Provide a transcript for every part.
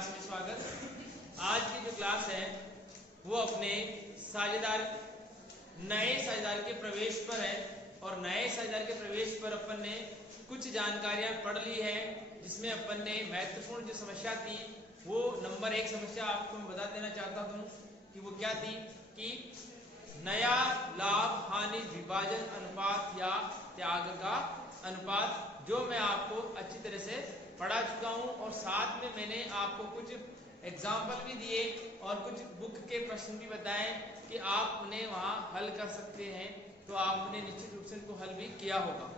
Class में स्वागत। आज की जो क्लास है वो अपने साझेदार नए साझेदार के प्रवेश पर है और नए साझेदार के प्रवेश पर अपन ने कुछ जानकारियां पढ़ ली है, जिसमें अपन ने महत्वपूर्ण जो समस्या थी वो नंबर 1 समस्या आपको मैं बता देना चाहता हूं कि वो क्या थी कि नया लाभ हानि विभाजन अनुपात या त्याग का अनुपात, जो मैं आपको अच्छी तरह से पढ़ा चुका हूं और साथ में मैंने आपको कुछ एग्जाम्पल भी दिए और कुछ बुक के प्रश्न भी बताए कि आप उन्हें वहां हल कर सकते हैं, तो आपने निश्चित रूप से उनको हल भी किया होगा।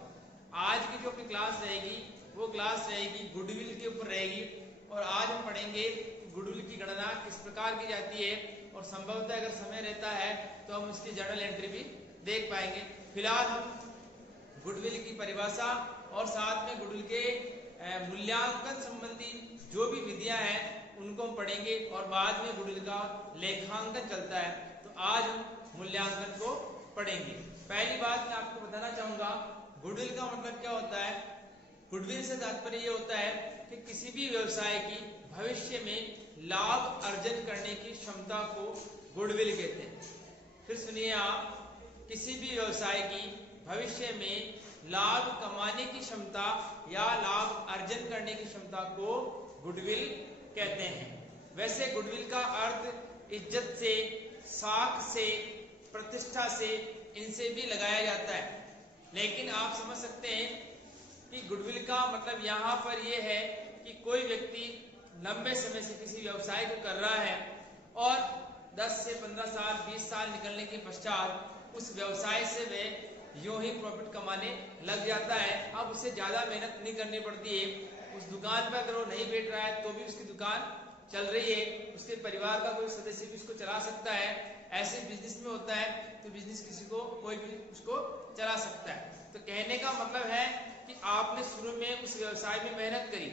आज की जो अपनी क्लास रहेगी वो क्लास रहेगी गुडविल के ऊपर रहेगी और आज हम पढ़ेंगे गुडविल की गणना किस प्रकार की जाती है और संभवतः अगर समय रहता है तो हम उसकी जर्नल एंट्री भी देख पाएंगे। फिलहाल हम गुडविल की परिभाषा और साथ में गुडविल के मूल्यांकन संबंधी जो भी विधियां हैं उनको हम पढ़ेंगे और बाद में गुडविल का लेखांकन चलता है, तो आज हम मूल्यांकन को पढ़ेंगे। पहली बात मैं आपको बताना चाहूंगा, गुडविल का मतलब क्या होता है। गुडविल से तात्पर्य ये होता है कि किसी भी व्यवसाय की भविष्य में लाभ अर्जन करने की क्षमता को गुडविल कहते हैं। फिर सुनिए आप, किसी भी व्यवसाय की भविष्य में लाभ कमाने की क्षमता या लाभ अर्जन करने की क्षमता को गुडविल कहते हैं। वैसे गुडविल का अर्थ इज्जत से, साख से, प्रतिष्ठा से, इनसे भी लगाया जाता है, लेकिन आप समझ सकते हैं कि गुडविल का मतलब यहाँ पर यह है कि कोई व्यक्ति लंबे समय से किसी व्यवसाय को कर रहा है और 10 से 15 साल 20 साल निकलने के पश्चात उस व्यवसाय से वह यूं ही प्रॉफिट कमाने लग जाता है। अब उसे ज्यादा मेहनत नहीं करनी पड़ती है। उस दुकान पर अगर वो नहीं बैठ रहा है तो भी उसकी दुकान चल रही है, उसके परिवार का कोई सदस्य भी उसको चला सकता है। ऐसे बिजनेस में होता है तो बिजनेस किसी को कोई भी उसको चला सकता है। तो कहने का मतलब है कि आपने शुरू में उस व्यवसाय में मेहनत करी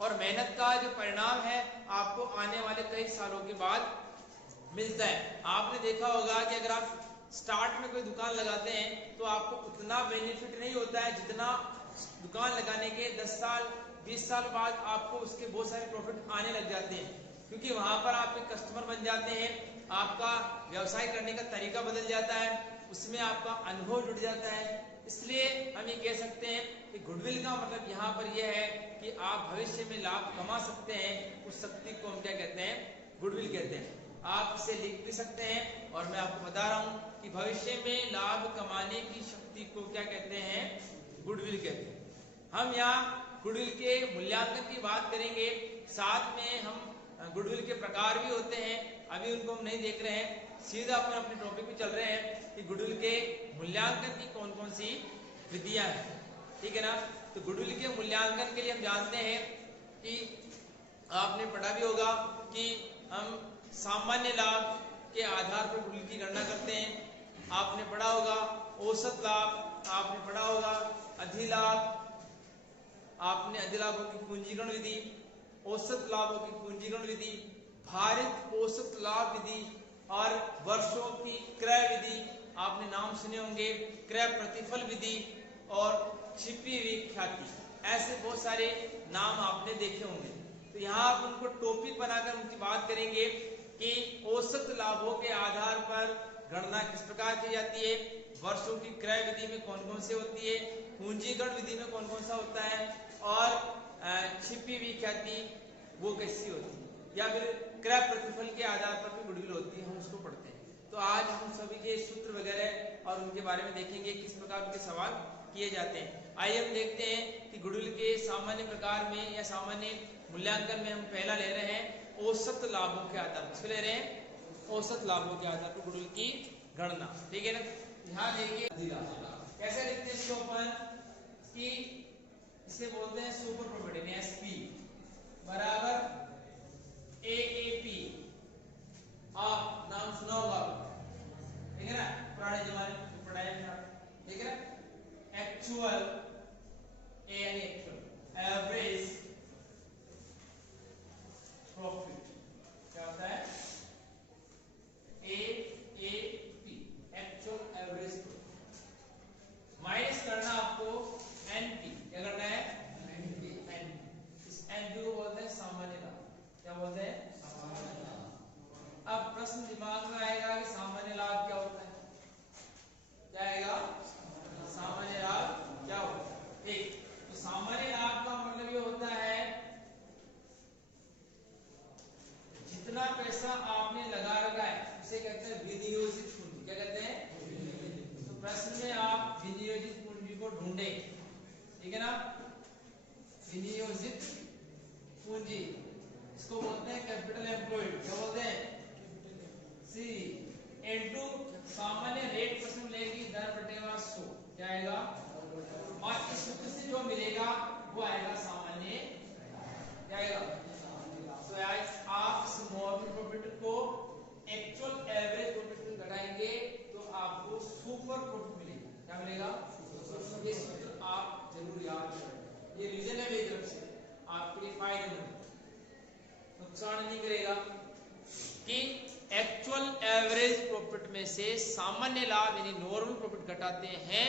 और मेहनत का जो परिणाम है आपको आने वाले कई सालों के बाद मिलता है। आपने देखा होगा कि अगर आप स्टार्ट में कोई दुकान लगाते हैं तो आपको उतना बेनिफिट नहीं होता है जितना दुकान लगाने के 10 साल 20 साल बाद आपको उसके बहुत सारे प्रॉफिट आने लग जाते हैं, क्योंकि वहां पर आपके कस्टमर बन जाते हैं, आपका व्यवसाय करने का तरीका बदल जाता है, उसमें आपका अनुभव जुड़ जाता है। इसलिए हम ये कह सकते हैं कि गुडविल का मतलब यहाँ पर यह है कि आप भविष्य में लाभ कमा सकते हैं, उस शक्ति को हम क्या कहते हैं, गुडविल कहते हैं। आप इसे लिख भी सकते हैं और मैं आपको बता रहा हूं कि भविष्य में लाभ कमाने की शक्ति को क्या कहते हैं, गुडविल कहते हैं। हम यहाँ गुडविल के मूल्यांकन की बात करेंगे, साथ में हम गुडविल के प्रकार भी होते हैं, अभी उनको हम नहीं देख रहे हैं, सीधा अपन अपने टॉपिक पे चल रहे हैं कि गुडविल के मूल्यांकन की कौन कौन सी विधियां हैं, ठीक है ना। तो गुडविल के मूल्यांकन के लिए हम जानते हैं कि आपने पढ़ा भी होगा कि हम सामान्य लाभ के आधार पर गुडविल की गणना करते हैं। आपने पढ़ा होगा औसत लाभ, आपने पढ़ा होगा अधिलाभ, आपने अधिलाभों की पूंजीकरण विधि, औसत लाभों की पूंजीकरण विधि, भारित औसत लाभ विधि और वर्षों की क्रय विधि, आपने नाम सुने होंगे, क्रय प्रतिफल विधि और छिपी हुई ख्याति, ऐसे बहुत सारे नाम आपने देखे होंगे। तो यहाँ आप उनको टॉपिक बनाकर उनकी बात करेंगे कि औसत लाभों के आधार पर गणना किस प्रकार की जाती है, वर्षों की क्रय विधि में कौन कौन से होती है, पूंजीकरण विधि में कौन कौन सा होता है और छिपी हुई ख्याति वो कैसी होती है, या फिर क्रय प्रतिफल के आधार पर भी गुडविल होती है, हम उसको पढ़ते हैं। तो आज हम सभी के सूत्र वगैरह और उनके बारे में देखेंगे, किस प्रकार के सवाल किए जाते हैं। आइए हम देखते हैं कि गुडविल के सामान्य प्रकार में या सामान्य मूल्यांकन में हम पहला ले रहे हैं औसत लाभों के आधार पर, ले रहे हैं औसत लाभों के आधार पर गुडविल की गणना, ठीक है ना। यहाँ देखिए कैसे लिखते हैं इसको अपन कि इसे बोलते हैं सुपर प्रॉपर्टी, एसपी बराबर एएपी, आप नाम सुना होगा, ठीक है ना, पुराने जमाने में पढ़ाया था, ठीक है ना। एक्चुअल यानी एक्चुअल एवरेज प्रॉफिट क्या होता है, AAP actual average profit, minus करना आपको एनपी, क्या करना है, एनपी। इस एनपी को बोलते हैं सामान्य लाभ, क्या को ढूंढे, ठीक है ना। विनियोजित पूंजी इसको बोलते हैं कैपिटल एम्प्लॉयड, क्या बोलते हैं सी इनटू सामान्य रेट परसेंट लेगी दर बटेवा 100, क्या आएगा, और इस सूत्र से जो मिलेगा वो आएगा सामान्य, क्या आएगा। तो आप इस नॉर्मल प्रॉफिट को एक्चुअल एवरेज प्रॉफिट में घटाएंगे तो आपको सुपर प्रॉफिट मिलेगा, क्या मिलेगा, ये सूत्र आप जरूर याद करें, ये रीजन है मेरी तरफ से आपके लिए फायदेमंद, नुकसान नहीं करेगा कि एक्चुअल एवरेज प्रॉफिट में से सामान्य लाभ यानी नॉर्मल प्रॉफिट घटाते हैं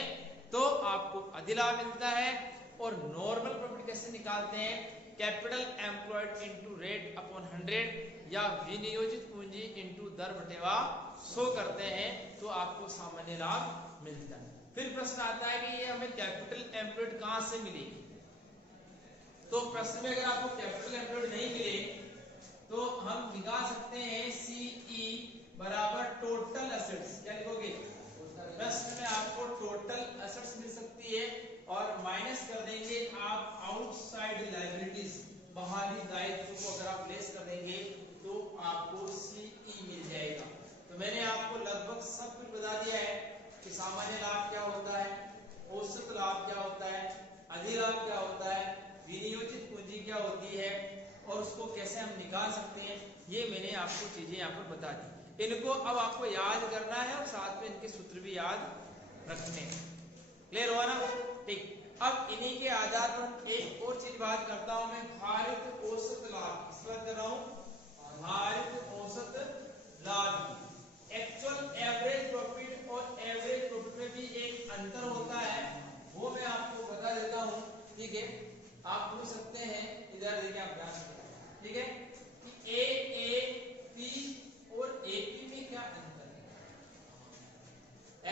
तो आपको अधिलाभ मिलता है। और नॉर्मल प्रॉफिट कैसे निकालते हैं, capital employed into rate upon 100 या विनियोजित पूंजी इनटू दर बटेवा 100 करते हैं तो आपको सामान्य लाभ मिलता है। फिर प्रश्न आता है कि ये हमें कैपिटल एम्प्लॉयड कहां से मिलेगी। तो प्रश्न में अगर आपको कैपिटल एम्प्लॉयड नहीं मिले तो हम निकाल सकते हैं सीई बराबर टोटल एसेट्स, क्या लिखोगे, प्रश्न में आपको टोटल एसेट्स मिल सकती है और माइनस कर देंगे आप आउटसाइड लायबिलिटीज, बाहरी दायित्व को अगर आप लेस कर देंगे तो आपको सीई मिल जाएगा। तो मैंने आपको लगभग सब कुछ बता दिया है कि सामान्य लाभ क्या होता है, औसत लाभ क्या होता है, अधिलाभ क्या होता है, विनियोजित पूंजी क्या होती है और उसको कैसे हम निकाल सकते हैं, ये मैंने आपको चीजें यहाँ पर बता दी। इनको अब आपको याद करना है और साथ में इनके सूत्र भी याद रखने हैं। क्लियर हुआ ना, ठीक। अब इन्हीं के आधार पर एक और चीज बात करता हूं मैं, भारित औसत लाभ, इस बात कर रहा हूं भारित औसत लाभ। एक्चुअल एवरेज प्रॉफिट और एवरेज प्रॉफिट में भी एक अंतर होता है, वो मैं आपको बता देता हूं, ठीक है। आप पूछ सकते हैं, इधर देखिए आप ध्यान, ठीक है, कि एपी और एपी में क्या अंतर है,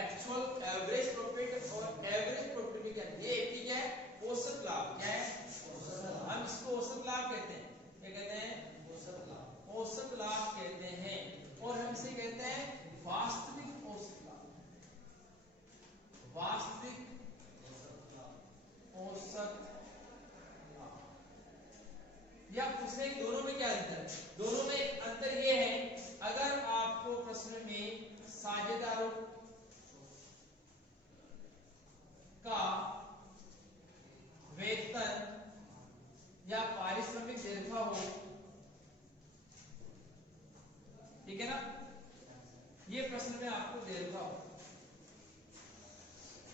एक्चुअल एवरेज प्रॉफिट और एवरेज प्रॉफिट में क्या, ये एपी क्या है, औसत लाभ, क्या है, हम इसको औसत लाभ कहते हैं, क्या कहते हैं, औसत लाभ, औसत लाभ कहते हैं। और हम इसे कहते हैं वास्तविक औसत लाभ, वास्तविक औसत लाभ। या पूछ रहे दोनों में क्या अंतर है, दोनों में एक अंतर ये है, अगर आपको प्रश्न में साझेदारों का वेतन या पारिश्रमिक देखा हो, ठीक है ना, ये प्रश्न में आपको दे रखा हो,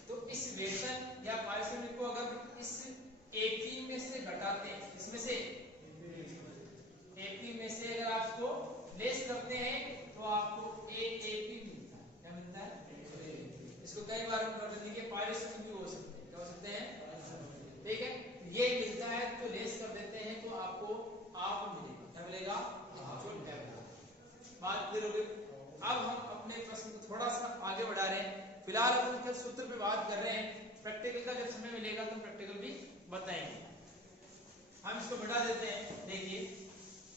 तो इस वेतन या पारिश्रमिक को अगर इस एपी में से घटाते हैं, इसमें से एपी में से अगर आप इसको लेस करते हैं तो आपको एपी मिलता है, क्या मिलता है, इसको कई बार हम कर देंगे पारिश्रमिक भी हो सकते हैं, क्या हो सकते हैं, ठीक है, ये मिलता है तो लेस कर देते हैं तो आपको आप मिलेगा, क्या मिलेगा, बात क्लियर हो गई। अब हम अपने प्रश्न को थोड़ा सा आगे बढ़ा रहे हैं, फिलहाल हम इसके सूत्र पे बात कर रहे हैं, प्रैक्टिकल का जब समय मिलेगा तो प्रैक्टिकल भी बताएंगे। हम इसको बढ़ा देते हैं, देखिए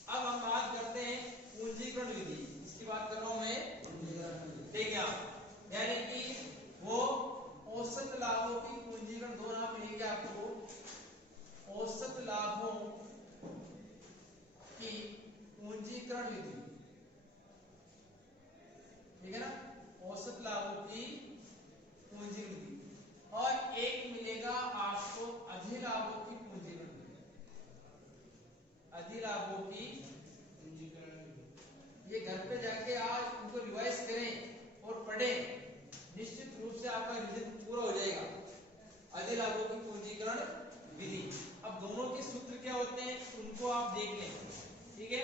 अब हम बात करते हैं पूंजीकरण विधि, इसकी बात कर रहा हूं मैं, ठीक है, यानी कि वो औसत लाभों की पूंजीकरण, दो नाम मिलेंगे आपको, औसत लाभों की पूंजीकरण विधि, ठीक है ना, औसत लाभों की पूंजीकरण विधि, और एक मिलेगा आपको अधिलाभों की पूंजीकरण विधि, अधिलाभों की पूंजीकरण विधि। ये घर पे जाके आज उनको रिवाइज करें और पढ़ें, निश्चित रूप से आपका रिवीजन पूरा हो जाएगा। अधिलाभों की पूंजीकरण विधि, अब दोनों के सूत्र क्या होते हैं उनको आप देख लें, ठीक है,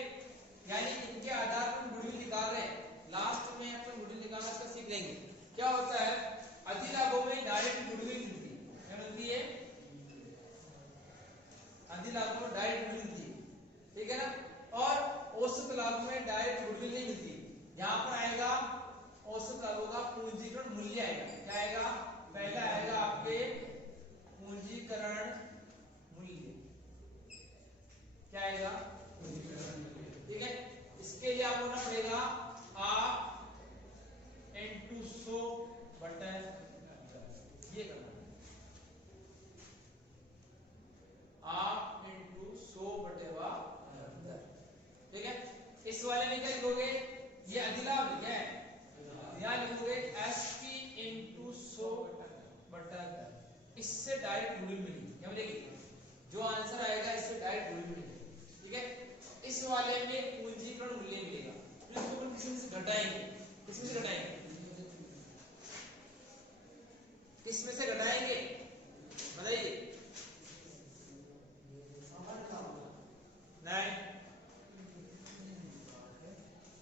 यानी इनके आधार पर गुडविल निकाल रहे हैं, लास्ट में अपन गुडविल निकालना इसका सीख लेंगे। क्या होता है, अधिलाभों में डायरेक्ट गुडविल मिलती है, क्या मिलती है, अधिलाभों में डायरेक्ट गुडविल मिलती है, ठीक है ना, और औसत लाभ में डायरेक्ट गुडविल नहीं मिलती। यहां पर आएगा औसत लाभों का पूंजीकरण मूल्य आएगा, क्या आएगा, पहला आएगा आपके पूंजीकरण मूल्य, क्या आएगा, ठीक है, इसके लिए आपको ना पड़ेगा आप N2 100 बटे इससे डायरेक्ट गुणिल मिलेगी, क्या मिलेगी? जो आंसर आएगा इससे डायरेक्ट गुणिल मिलेगी, ठीक है। इस वाले में पूंजीकरण मूल्य मिलेगा, तो इसको अपन किसी से घटाएंगे, किसी से घटाएंगे, किसमें से घटाएंगे बताइए? नहीं,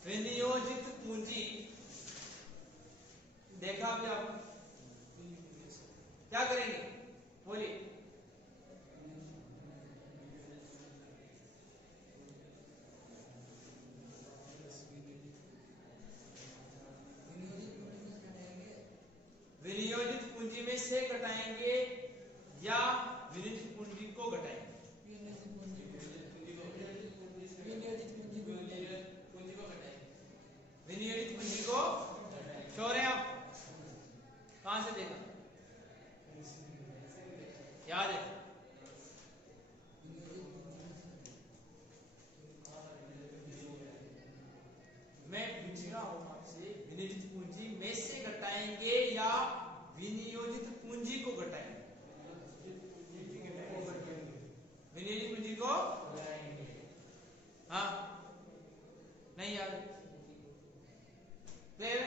विनियोजित पूंजी देखा अभी आप क्या करेंगे बोलिए? विनियोजित पूंजी में से घटाएंगे या विनियोजित पूंजी को घटाएंगे? विनियोजित पूंजी को श्योर है आप? कहां से देखा, याद है? मैं पूछ रहा हूं आपसे, विनियोजित पूंजी में से घटाएंगे या विनियोजित पूंजी को घटाएंगे? विनियोजित पूंजी को हाँ नहीं यार, फिर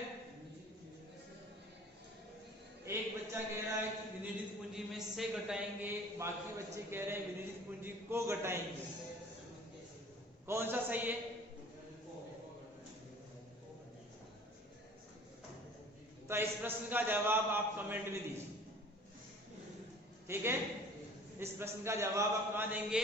एक बच्चा कह रहा है कि विनियोजित पूंजी में से घटाएंगे, बाकी बच्चे कह रहे हैं विनियोजित पूंजी को घटाएंगे। कौन सा सही है? तो इस प्रश्न का जवाब आप कमेंट में दीजिए, ठीक है। इस प्रश्न का जवाब आप कहां देंगे?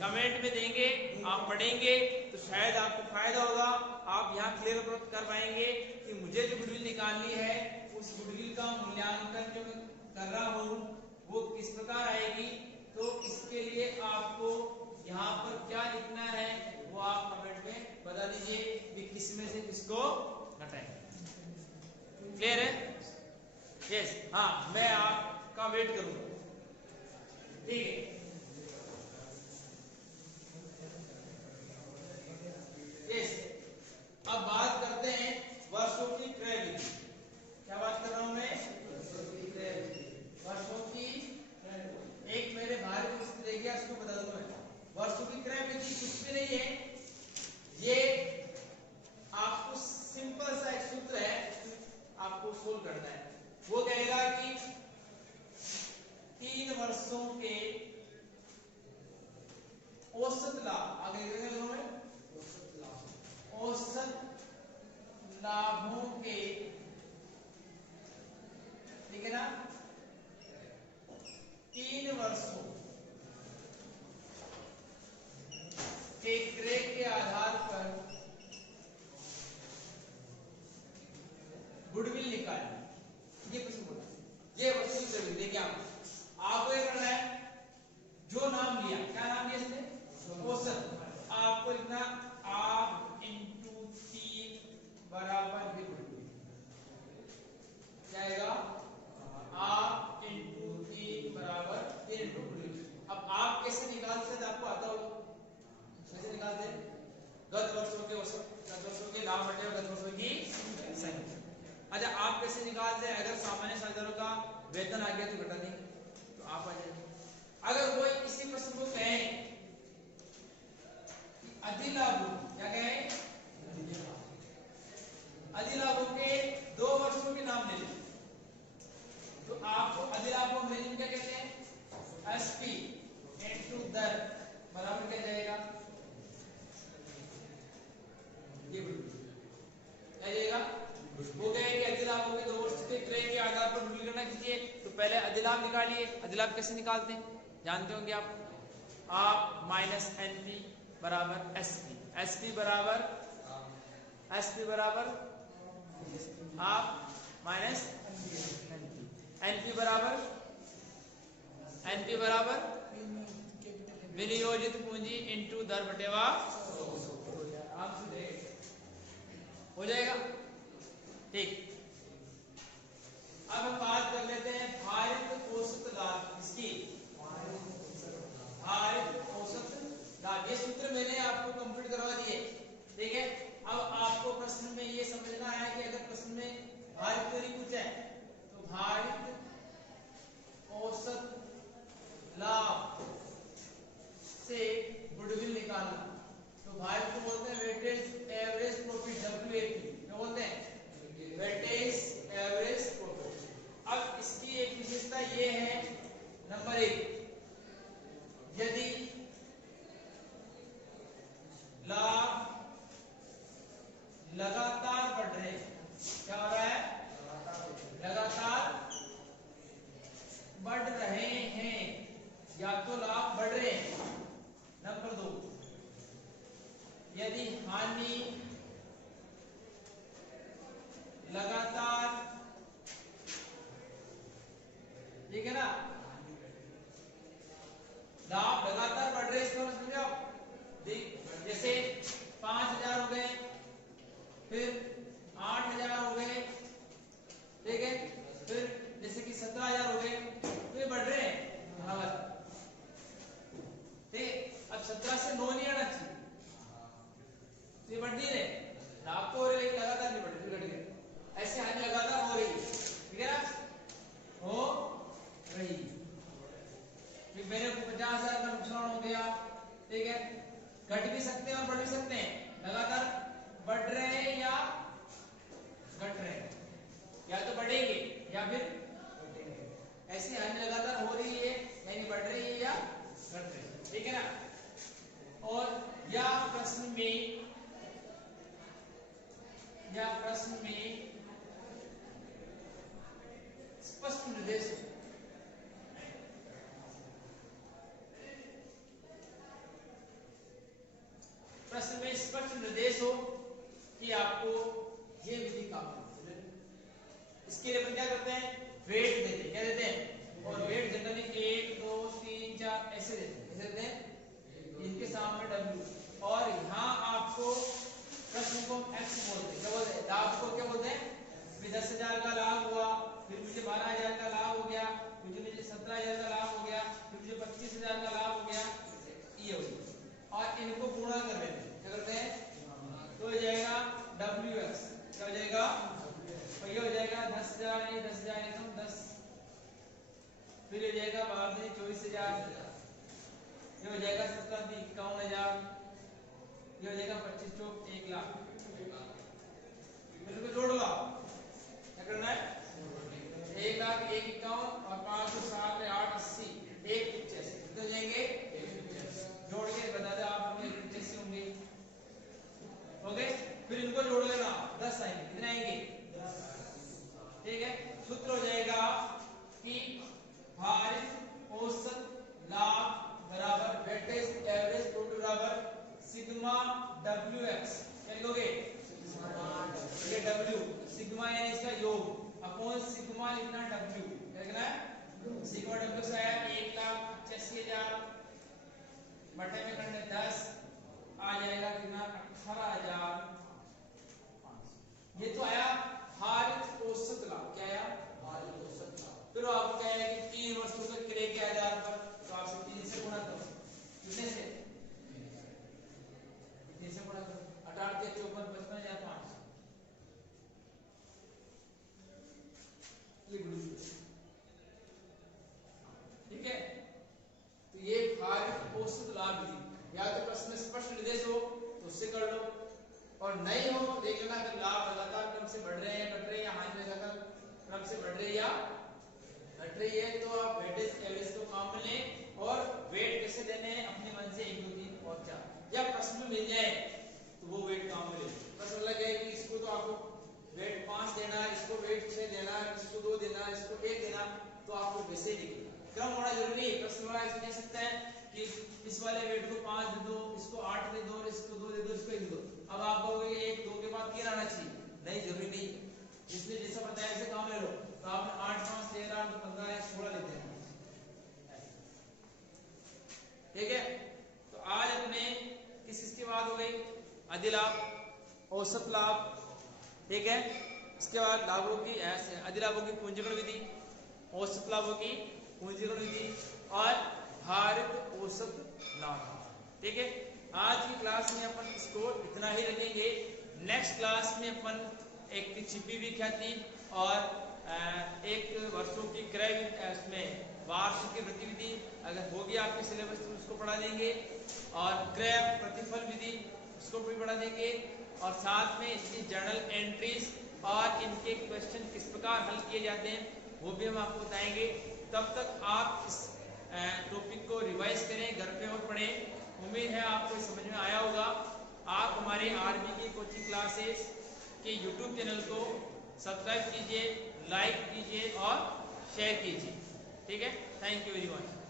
कमेंट में देंगे। आप पढ़ेंगे तो शायद आपको फायदा होगा, आप यहाँ क्लियर कर पाएंगे कि मुझे जो गुडविल निकालनी है उस गुडविल का मूल्यांकन जो मैं कर रहा हूँ वो किस प्रकार आएगी। तो इसके लिए आपको यहाँ पर क्या लिखना है वो आप कमेंट में बता दीजिए कि किस में से किसको घटाएंगे। क्लियर है? यस, हाँ, मैं आपका वेट करूंगा, ठीक है। यस, अब बात करते हैं वर्षों की क्रय विधि। क्या बात कर रहा हूं मैं? वर्षों की एक मेरे भाई को पुस्तक दे गया, उसको बता दूं मैं। वर्षों की क्रय विधि कुछ भी नहीं है, ये आपको सिंपल सा एक सूत्र है, आपको सोल्व करना है। वो कहेगा कि 3 वर्षों के औसत लाभ, आगे लिखेंगे में औसत लाभों के, ठीक है ना, 3 वर्षों के क्रय के आधार पर गुडविल निकालना, ये प्रश्न बोला। ये वस्तु की जरूरत देखिए, आपको ये करना है, जो नाम लिया, क्या नाम लिया इसने? औसत। आपको लिखना आप इंटू 3 बराबर ये गुडविल, क्या आएगा? आप इंटू 3 बराबर ये गुडविल। अब आप कैसे निकालते हैं आपको आता होगा, कैसे निकालते हैं? गत वर्षों के औसत, गत वर्षों के लाभ बटे गत वर्षों की संख्या। अच्छा, आप कैसे निकालते हैं? अगर सामान्य साझेदारों का वेतन आ गया तो घटा देंगे, तो आप आ जाएंगे। अगर वो इसी प्रश्न को कहें कि अधिलाभों, क्या कहें? अधिलाभों के 2 वर्षों के नाम ले लें, तो आपको अधिलाभों में क्या कहते हैं? एसपी इनटू दर बराबर क्या जाएगा? ये क्या जाएगा? वो कहेंगे अधिलाभों के 2 वर्ष के क्रय के आधार पर गुडविल गणना कीजिए। तो पहले अधिलाभ निकालिए। अधिलाभ कैसे निकालते हैं जानते होंगे आप माइनस एनपी बराबर एसपी, एसपी बराबर आप माइनस एनपी बराबर विनियोजित पूंजी इंटू दर बटेवा हो जाएगा, ठीक। अब हम बात कर लेते हैं भारित औसत लाभ, इसकी भारित औसत लाभ। ये सूत्र मैंने आपको कंप्लीट करवा दिए, ठीक है। अब आपको प्रश्न में ये समझना है कि अगर प्रश्न में भारित पूछा है तो भारित नंबर 1, यदि लाभ लगातार बढ़ रहे हैं, क्या हो रहा है, लगातार बढ़ रहे हैं, या तो लाभ बढ़ रहे हैं। नंबर 2, यदि हानि लगातार, ठीक है ना, लाभ लगातार बढ़ रहे हैं, इसको समझो आप। जैसे 5,000 हो गए, फिर 8,000 हो गए, ठीक है, फिर जैसे कि 17,000 हो गए, तो ये बढ़ रहे हैं बराबर, ठीक। अब 17 से 9 नहीं आना चाहिए, तो ये बढ़ नहीं रहे, लाभ तो हो रहे लेकिन लगातार नहीं बढ़ रहे, फिर घट गए। ऐसे हानि लगातार हो रही है, ठीक है ना, हो रही। फिर मेरे को 50,000 का नुकसान हो गया, ठीक है, घट भी सकते हैं और बढ़ भी सकते हैं, लगातार बढ़ रहे हैं या घट रहे हैं, या तो बढ़ेंगे या फिर घटेंगे। ऐसी हानि लगातार हो रही है, यानी बढ़ रही है या घट रही है, ठीक है ना। और या प्रश्न में स्पष्ट निर्देश हो, प्रश्न में स्पष्ट निर्देश हो कि आपको ये विधि काम करनी है। इसके लिए अपन क्या करते हैं, वेट देते हैं, क्या देते हैं, और वेट जनरली 1 2 3 4 ऐसे देते हैं, कैसे देते हैं, इनके सामने W, और यहाँ आपको प्रश्न को X बोलते हैं, क्या बोलते हैं, लाभ को क्या बोलते हैं, 10,000 का लाभ हुआ, फिर मुझे 12,000 का लाभ हो गया, फिर मुझे 17,000 का लाभ हो गया, फिर मुझे 25,000 का लाभ हो गया, ये हो गया, और इनको गुणा कर देते हैं, क्या करते हैं, तो हो जाएगा WX, क्या हो जाएगा, तो ये हो जाएगा 10,000, ये 10,000 एकदम 10, फिर हो जाएगा 24,000, ये हो जाएगा 17,51,000, ये हो जाएगा 25 चौक 1 लाख। मेरे को जोड़ लो, क्या करना है, 1 लाख 1,51 और 5 7 8 80 1,85, कितने हो जाएंगे, जोड़ के बता दे आप, 1,85 होंगे, हो गए। फिर इनको जोड़ लेना, 10 आएंगे, कितने आएंगे, ठीक है। सूत्र हो जाएगा कि भारित औसत लाभ बराबर वेटेज एवरेज टोटल बराबर सिग्मा WX, क्या लिखोगे, ये W, सिग्मा यानी इसका योग, अपॉन सिग्मा लिखना W, क्या लिखना है, सिग्मा W से आया 1,85,000 बटे में करने 10 आ जाएगा कितना, 18,500, ये तो आया भारित औसत लाभ, क्या आया, भारित औसत लाभ। फिर आपको क्या है कि 3 वस्तु के क्रय के आधार पर, तो आपसे 3 से गुणा करो, कितने से, 3 से गुणा करो, 18 के 54 55,500 लिख लो, ठीक है। तो ये भारित औसत लाभ विधि, या तो प्रश्न में स्पष्ट निर्देश हो तो उससे कर लो, और नहीं हो तो देख लेना अगर लाभ लगातार क्रम से बढ़ रहे हैं, घट रहे हैं, या हानि लगातार क्रम से बढ़ रही है या घट रही है, तो आप वेटेज एवरेज को काम में लें, और वेट कैसे देने हैं अपने मन से 1 2 3 और 4, या प्रश्न में मिल जाए तो वो वेट काम में ले। प्रश्न लग जाए कि इसको तो आपको वेट 5 देना है, इसको वेट 6 देना है, इसको 2 देना है, इसको 1 देना, तो आपको वैसे ही लिखना, क्रम होना जरूरी है। प्रश्न वाला ऐसे कह सकता है कि इस वाले वेट को 5 दे दो, इसको 8 दे दो, इसको 2 दे दो, इसको 1 दे दो, अब आप कहोगे 1 2 के बाद 3 आना चाहिए, नहीं, जरूरी नहीं, जिसने जैसा बताया वैसे काम ले लो। तो आपने 8 5 13 15 16 लेते हैं, ठीक है। तो आज अपने किसकी बात हो गई, अधिलाभ, औसत लाभ, ठीक है। इसके बाद लाभों की अधिलाभों की पूंजीकरण विधि, औसत लाभों की पूंजीकरण विधि, और भारित औसत लाभ, ठीक है। आज की क्लास में अपन इसको इतना ही रखेंगे। नेक्स्ट क्लास में अपन एक छिपी हुई ख्याति और एक वर्षों की क्रय उसमें वार्षिक की गतिविधि अगर होगी आपके सिलेबस में उसको पढ़ा देंगे, और क्रय प्रतिफल विधि उसको भी पढ़ा देंगे, और साथ में इसकी जर्नल एंट्रीज और इनके क्वेश्चन किस प्रकार हल किए जाते हैं वो भी हम आपको बताएंगे। तब तक आप इस टॉपिक को रिवाइज करें, घर पे और पढ़ें। उम्मीद है आपको समझ में आया होगा। आप हमारे आर्मी की कोचिंग क्लासेस के यूट्यूब चैनल को सब्सक्राइब कीजिए, लाइक कीजिए और शेयर कीजिए। ठीक है, थैंक यू वेरी मच।